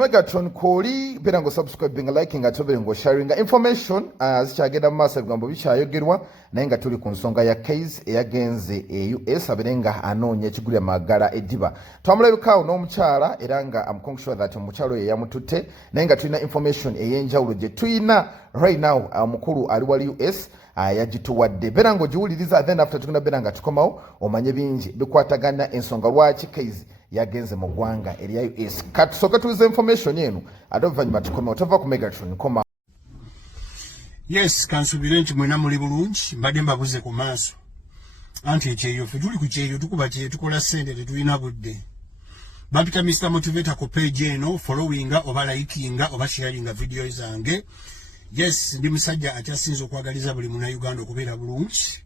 Kumegatron koli berango subscribing liking atoberengo sharing information zichagenda masa bigambo bichayogerwa naye nga tuli ku nsonga ya Kayz eyagenze US aberenga anonye ekigulya magala ediba twamulabikawo n'omukyala era nga am sure that omukyalo ye yamutute naye nga tulina information eyenjawulo gye tuyina right now mukulu ali wa US yagituwadde berango giwuliriza then after tugenda beranga tukomawo omanye bingi bikwatagana ensonga lwaki Kayz yagenze mu gwanga erya US katusoka tulize information yenu adovanyuma tukomawo tova ku Megatron koma. Yes, kansubire nti mwena muli bulungi mbadde mbabuze ku maaso anti ekyeyo ffe tuli ku kyeyo tukuba kyeyo tukola ssente tetulina budde bampita Mr. Motivator ku page eno followinga oba likinga oba sharinga video zange. Yes, ndi musajja akyasinza okwagaliza buli muna Uganda okubeera bulungi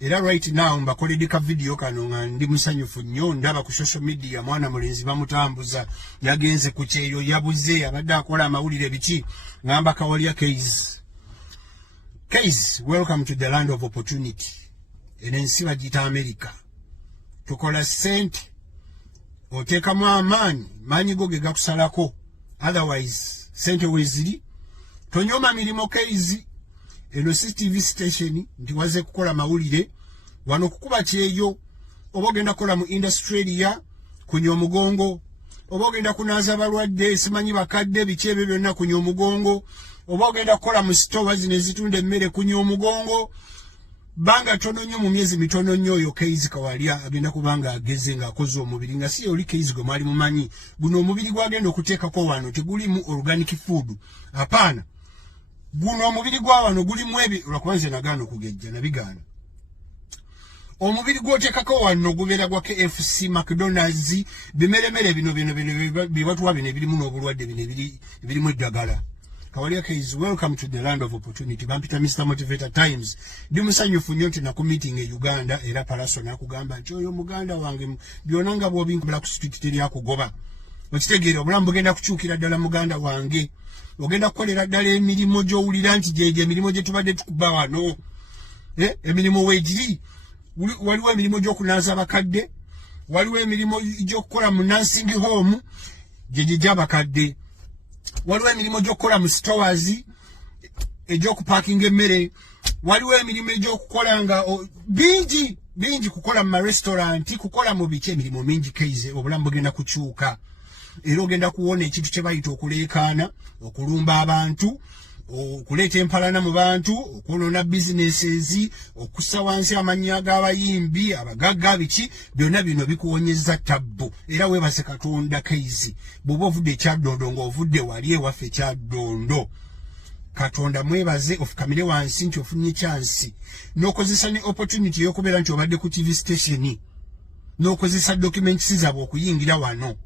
era right now mbakoledde video kano nga ndi musanyufu nnyo ndaba ku social media mwana mulenzi bamutambuza yagenze ku kyeyo yabuze abadde akola amawulire biki ngamba kawalya Kayz. Kayz, welcome to the land of opportunity. Enensi bagita America. Tukola sente. Otekamu amaanyi, maanyi go ge gakusalako. Otherwise, sente weziri. Tonyoma milimo Kayz. Eno CTV station ndi waze kukola mawulire. Wano kukuba kyeyo. Oba ogenda kola mu industry ya kunya omugongo. Oba ogenda kunaaza balwadde simanyi bakadde biki ebyo byonna kunya omugongo. Oba ogenda kola mu store zine zitunda emmere kunya omugongo banga tono nnyo mu myezi mitono nnyo oyo Kayz kawalya agenda kubanga ageze nga akoze omubiri nga si oli Kayz gwe mwali mumanyi guno omubiri gwagenda okuteekako wano tegulimu organic food hapana guno omubiri gwa wano gulimu ebi olwakubanze nagaana okugejja nabigaana omubiri gwoteekako wano gubeera gwa KFC McDonald's bimeremere bino bibatuwa bino ebirimu n'obulwadde bino ebirimu eddagala. Kawalya Kayz, welcome to the land of opportunity. Bampita Mr. Motivator Times. Ndi musanyufu nnyo nti naku meeting e Uganda era Paraso nakugamba nti oyo muganda wange byonanga bw'obinkubula ku street teri akugoba. Okitegeera obulamu bugenda kukyukira ddala muganda wange. Ogenda kukolera ddala emirimu gy'owulira nti gyegyo emirimu gye tubadde tukuba wano. Emirimu weegiri. Waliwo emirimu gy'okunaaza abakadde. Waliwo emirimu gy'okukola mu nursing home gyegyo gy'abakadde. Waliwo emirimu gy'okukola mu stores egy'okuparkinga emmere. Waliwo emirimu egy'okukola nga bingi kukola mu restaurant kukola mu biki emirimu mingi Kayz obulamu bugenda kukyuka era ogenda kuwona ekintu kye bayita okuleekaana okulumba abantu okuleeta empalana mu bantu okwonoona businesses okussa wansi amannya g'abayimbi abagagga biki byonna bino bikuwonyeza tabbu era weebase Katonda Kayz bw'oba ovudde ekyaddondo ng'ovudde wali ewaffe ekyaddondo Katonda mwebaze ofukamire wansi nti ofunye chansi n'okozesa ne opportunity y'okubeera nti obadde ku TV station n'okozesa documents zaabwe okuyingira wano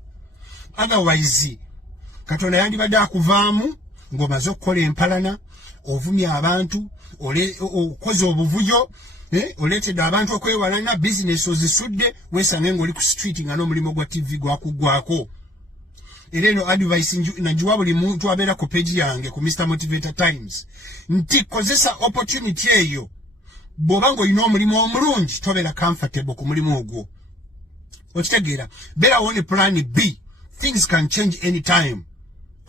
otherwise Katonda yandibadde akuvaamu ng'omaze okukola empalana ovumya abantu okoze obuvuyo oleetedde abantu okwewalana business ozisudde weesange ng'oli ku street nga n'omulimu gwa TV gwakugwako era eno advice nagiwa buli muntu abeera ku page yange ku Mr. Motivator Times nti kozesa opportunity eyo bw'oba ng'olina omulimu omulungi tobeera comfortable ku mulimu ogwo okitegeera beerawo ne plan B things can change anytime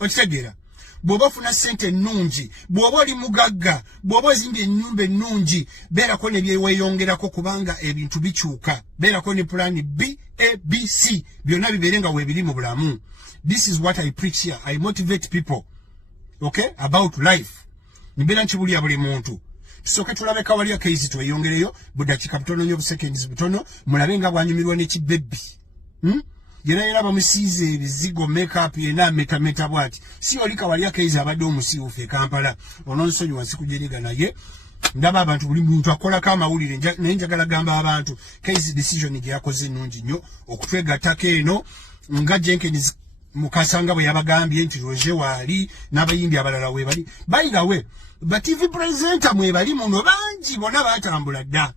okitegeera bw'oba ofuna ssente ennungi bw'oba oli mugagga bw'oba ozimbye ennyumba ennungi beerako ne byeweeyongerako kubanga ebintu bikyuka beerako ne plan B A B C byonna bibeere nga weebiri mu bulamu. This is what I preach here. I motivate people okay about life nibeera nkibulya buli muntu tusooke tulabe Kawalya Kayz tweyongereyo budakiika butono nnyo buseconds butono mulabe nga bwanyumirwa n'ekibebbi yera bamusiize ebizigo makeup yena ametameta bwati si oli Kawalya Kayz abadde omusiiwufu e Kampala ononsonyiwa nsikujeriga naye ndaba abantu buli muntu akolako amawulire naye njagala gamba abantu Kayz decision gye yakoze nnungi nnyo okutwegattako eno nga Jenkins Mukasanga bwe yabagambye nti Roger waali n'abayimbi abalala weebali by the way ba TV presenter mwebali muno bangi bonna baatambula dda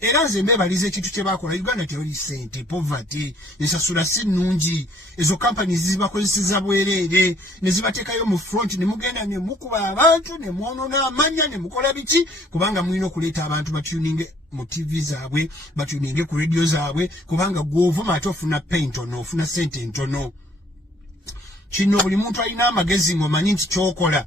era nze mbebaliza ekintu kye bakola Uganda teoli ssente poverty ensasula si nnungi ezo companies zibakozeseza bwereere ne zibateekayo mu front ne mugenda ne mukuba abantu ne mwonoona amanya ne mukola biki kubanga mulina okuleeta abantu batuninge mu TV zaabwe batuninge ku radio zaabwe kubanga gw'ovuma ate ofuna pay ntono ofuna ssente ntono kino buli muntu alina amagezi ng'omanyi nti kyokola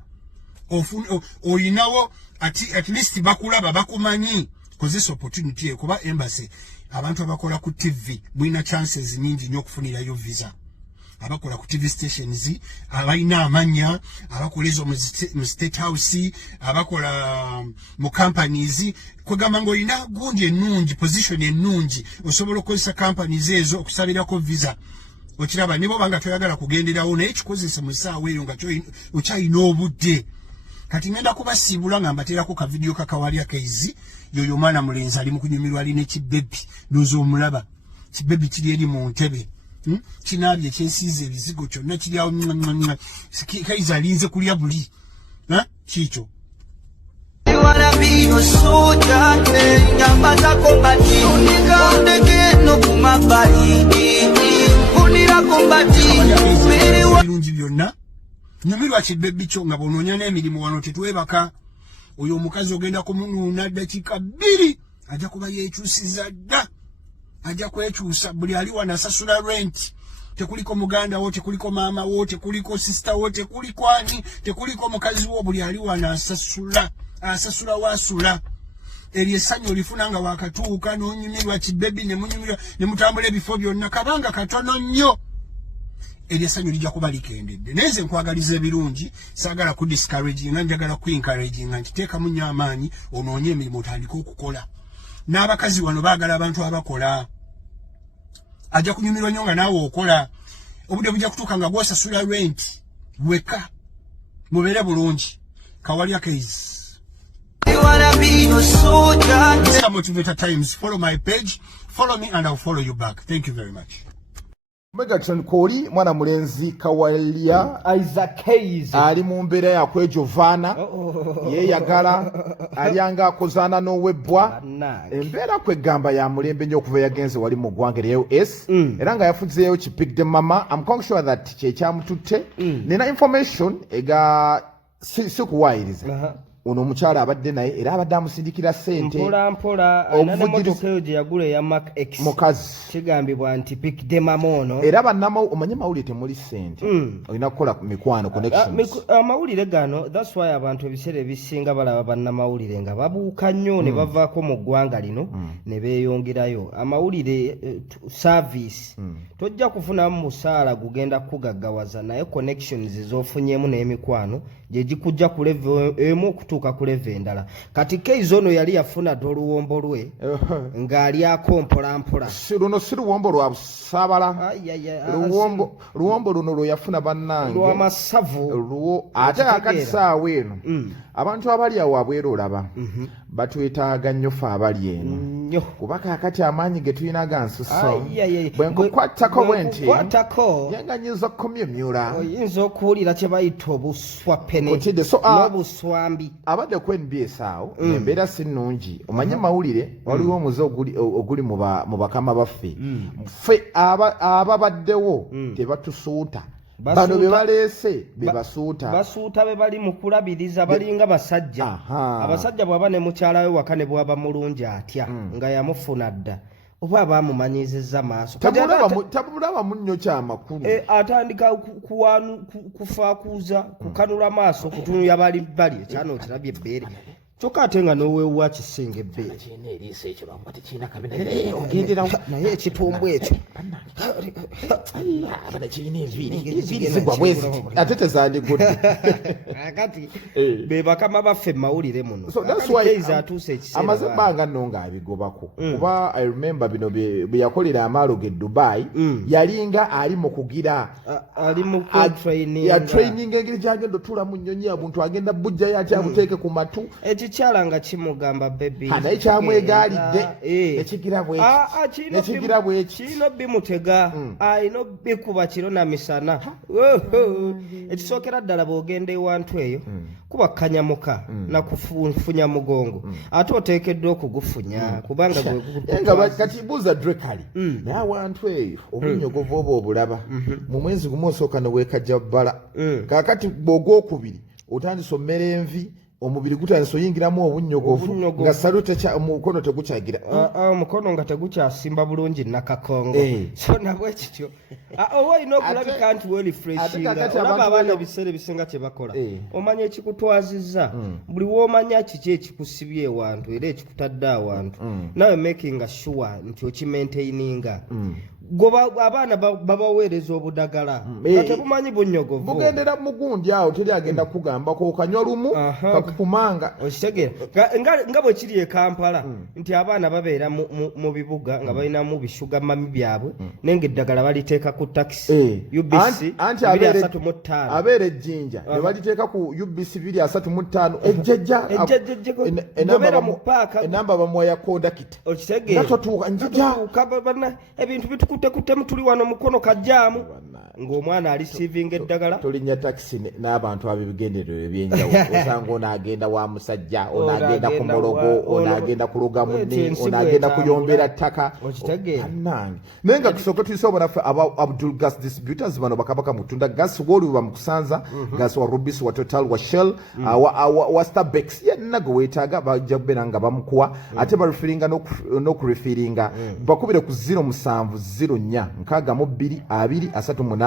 oyinawo at least bakulaba bakumanyi kozesa opportunity kuba embassy abantu abakola ku TV mulina chances nyingi nnyo okufunirayo visa abakola ku TV stations abalina amanya abakola ezo mu state house abakola mu companies kwegamba ng'olina gundi ennungi position ennungi osobola okukozesa companies ezo okusabirako visa okiraba nibo banga toyagala kugenderawo naye kikozesa mu ssaawa eyo nga okyalina obudde kati ngenda kubasiibula nga mbateerako ka video kakawalya Kayz yoyo mwana mulenzi ali mu kunyumirwa alina ekibbebi ndoza omulaba kibbebi kiri eri mu ntebe kinaabye kyesiiza ebizigo kyonna kiri awo Kayz alinze kulya buli kiikyo birungi byonna nyumirwa kibbebi kyo nga bw'onoonya n'emirimu wano tetwebaka oyo omukazi ogenda kumunuuna ddakiika 2 ajja kuba yeekyusiza dda ajja kwekyusa buli ali wano asasula rent tekuliko muganda wo tekuliko maama wo tekuliko sisita wo tekuliko ani tekuliko mukazi wo buli ali wano asasula wasula eryo essanyu olifuna nga wakatuuka n'onyumirwa kibbebi ne mutambula ebifo byonna kabanga katono nnyo eryo essanyu lijja kuba likendedde naye nze nkwagaliza ebirungi saagala ku discourage nga njagala ku encourage nga nkiteekamu nnyo amaanyi onoonye emirimu otandike okukola n'abakazi wano baagala abantu abakola ajja kunyumirwa nnyo nga naawe okola obudde bujja kutuuka nga gwosasula rent weka mubeere bulungi kawalya Kayz Mr. Motivator Times. Follow my page, follow me and I'll follow you back. Thank you very much. Megatron Koli mwana mulenzi kawalya Isaac Kayz ali mu mbeera ya kwejovana yeeyagala alyanga akozaana n'owebwa embeera kwegamba ya mulembe nnyo okuva yagenze wali mu ggwanga erya US era nga yafuzeeyo kipigde mama I'm quite sure that kyekyamututte nina information ega sikuwaayiriza ono omukyala abadde naye era abadde amusindikira ssente mpola alina n'emmotoka eyo gye yagula eya Mark X mukazi kigambibwa nti pikide mamono era omanye mawulire temuli ssente olina kukola mikwano connections amawulire gano that's why abantu ebiseera ebisinga balaba bannamawulire nga babuuka nnyo ne bavaako mu ggwanga lino ne beeyongerayo amawulire service tojja kufunamu musaala gugenda kugaggawaza naye connections z'ofunyeemu n'emikwano gye gikujja ku level emu okutuuka ku level endala kati Kayz ono yali yafuna dda oluwombo lwe ng'alyako mpolampola luno si luwombo lwa busaabala luwombo luno lwe yafuna bannange lw'amasavu ate akati saawa eno abantu abali awo abweru olaba batwetaaga nnyo fe abali eno kuba kaakati amaanyi ge tulina gansuso bwe nkukwatako bwe nti yenganyiza okumyumyula oyinza okuwulira kye bayita obuswapene n'obuswambi abadde ku NBS awo embeera si nnungi omanye mawulire waliwo omuze oguli mu bakama baffe ffe ababaddewo tebatusuuta bano be baleese be basuuta be bali mu kulabiriza balinga basajja abasajja bw'aba ne mukyala we waka ne bw'aba mulungi atya nga yamufuna dda oba abamumanyizizza maaso tabulaba munnyo kyamakulu atandika kufaakuuza kukanula maaso kutunulya bali ekyana okirabye ebbeere kyokka ate nga n'oweewa kisinga ebbeere naye ekitumbw ekyo ate tezandigudde kati be bakama baffe mawulire muno Kayz atuuse ekiseera amaze ebbanga nno ng'abigobako kuba I remember bino bye yakolera amaalo ge Dubai yalinga ali mu kugira ali mu training engeri gy'agenda otuula mu nnyonyi abuntu agenda bujjayo ate abuteeke ku matu ekikyala nga kimugamba bebi naye kyamwegaalidde nekigira bweki kirina bimutega alina bikuba kiro na misana ekisookera ddala bw'ogenda ewantu eyo kuba kanyamuka nakufunya mugongo ate oteekeddwa okugufunya kubanga kati buuza drekali naye awantu eyo obunyogovu oba obulaba mu mwezi gumu osooka ne weekajja bbala kaakati bw'ogwokubiri otandise ommera envi omubiri gutandise oyingiramu obunnyogovu nga salute omukono tegukyagira omukono nga tegukyasimba bulungi nakakongo so nabwe kityo oba olina okulabika nti werefreshinga olaba abaana ebiseera ebisinga kyebakola omanya ekikutwazizza buli woomanya kiki ekikusibye ewantu era ekikutadde awantu nawe making sure nti okimaintaininga abaana babaweereza obudagala nga tebumanyi bunnyogovu bugendera mugundi awo teri agenda kugambako okanywa lumu kakukumanga okitegeera nga bwe kiri e Kampala nti abaana babeera mu bibuga nga balinamu bishuga mami byabwe naye ng'eddagala baliteeka ku takisi UBC 235 abeera ejjinja ne baliteeka ku UBC 235 ejjejjejjegobeera mu paaka enamba bamuwa ya kondakita okitegeera natotuuka njija ebintu bitukutekutemu tuli wano mukono kajjaamu ng'omwana alisiivinga eddagala tolinnya takisi n'abantu abebigenderero ebyenjawulo osanga onaagenda wa musajja onaagenda ku mologo onaagenda kuloga munne onaagenda kuyombera ttaka annange naye nga tusooke tuyiseewo banaffe aba Abdul Gas Distributors bano bakabaka mutunda gas w'oliwo bamukusanza gas wa Rubis wa Total wa Shell wa Starbucks yenna gwe weetaaga bajja kubeera nga bamukuwa ate barefiringa n'okurefiringa bakubire ku 0740462238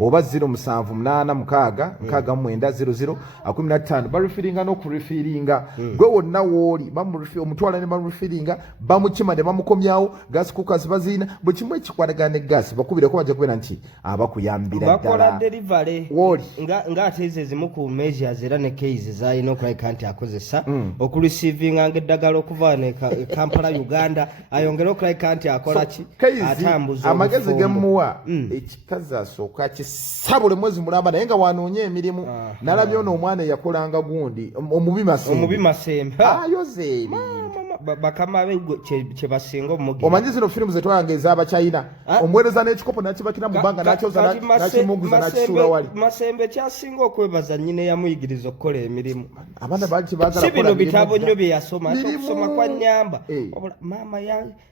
oba 0786690015 barefiringa n'okurefiringa gwe wonna wooli omutwala ne bamurefiringa bamukima ne bamukomyawo gas cookers bazirina bwe kimu ekikwatagana ne gas bakubireko bajja kubeera nti abakuyambira bakola delivery wooli ng'ate ezo ezimu ku measures era ne Kayz zalina okulabika nti akozesa okureceivinga ng'eddagala okuva ne Kampala Uganda ayongere okulabika nti akola ki atambuza amagezi gemuwa ekikazi asooka kisabule mwezi mulamba naye nga wanoonye emirimu nalabye ono omwana eyakolanga gundi omubi masembe ayoze bakama be kyebasinga omugi omanyi zino firimu zetwalanga ez'abachina omuweereza n'ekikopo nakibakira mu bbanga nakyoza nakimunguza nakisuula wali masembe kyasinga okwebaza nnyina eyamuyigiriza okukola emirimu abaana bali kyebaagala si bino bitabo nnyo bye yasoma okusoma kwa nnyamba maama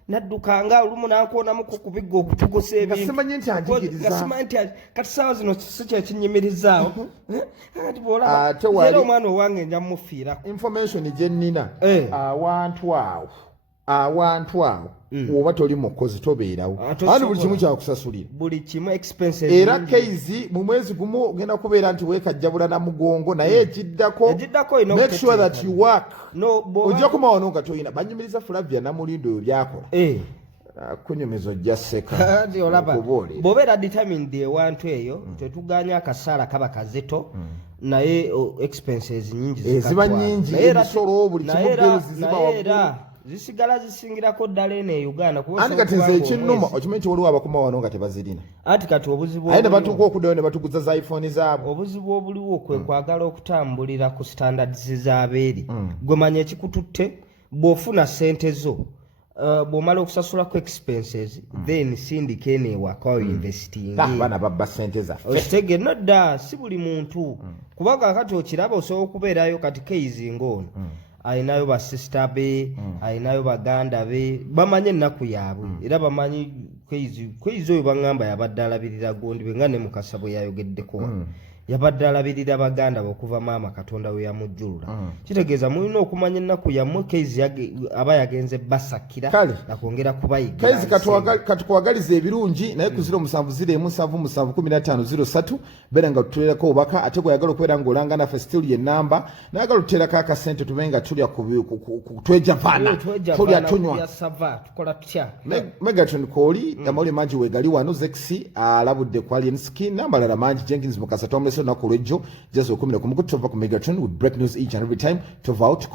naddukanga olumu nankoonamuku kubigga okutugusa ebintu simanyi nti anjigiriza kati saawa zino si kyekinyimirizaawo ati bwolaba omwana owange nja mumufiirako information gye nnina awantu awo oba toli mukozi tobeerawo ani buli kimu kyakusasulira buli kimu expenses era Kayz mu mwezi gumu ogenda kubeera nti weekajjabula na mugongo naye ejiddako make sure that you work ojja kumawano nga toyina banyumiriza Flavia Namulindo oyo byakola kunyumiza ojja seka bw'obeera determined ewantu eyo tetuganya akasaala kaba kazito naye expenses nyingi ziba nyingi ebisolo buli kimu bills ziba waggulu zisigala zisingirako ddala eno e Uganda andi kati nze ekinnuma okimanyi nti waliwo abakoma wano nga tebazirina anti kati obuzibu aye ne batuuka okuddayo ne batuguza za iPhone zaabo obuzibu obuliwo kwe kwagala okutambulira ku standards z'abeeri gwe manya ekikututte bw'ofuna ssente zo bw'omala okusasulako expenses then sindika eno ewaka oinvesting baana babba ssente zaffe okitege nodda si buli muntu kuba kakati okiraba osobola okubeerayo kati Kayz ng'ono ayinayo basista be ayinayo baganda be bamanye ennaku yaabwe era bamanyi Kayz oyo baŋŋamba yabadde alabirira gondi be nga ne Mukasa bwe yayogeddeko yabadde alabirira baganda okuva maama Katonda we yamujjulula kitegeeza mulina okumanya ennaku yammwe Kayz aba yagenze basakira nakwongera kubayiga Kayz katukwagaliza ebirungi naye ku 0707171503 beera nga tutulerako obubaka ate gweyagala okubeera ng'olanga naffe still ye namba nayagala otuteerako akasente tube nga tulya twejavaana tulya tunywa Megatron Kooli amawulire mangi weegali wano Zexi alabudde ku Alien Skin n'amalala mangi Jenkins Mukasa Tomleso naku lwejjo jazo 11 tova ku Megatron with break news each and every time tova out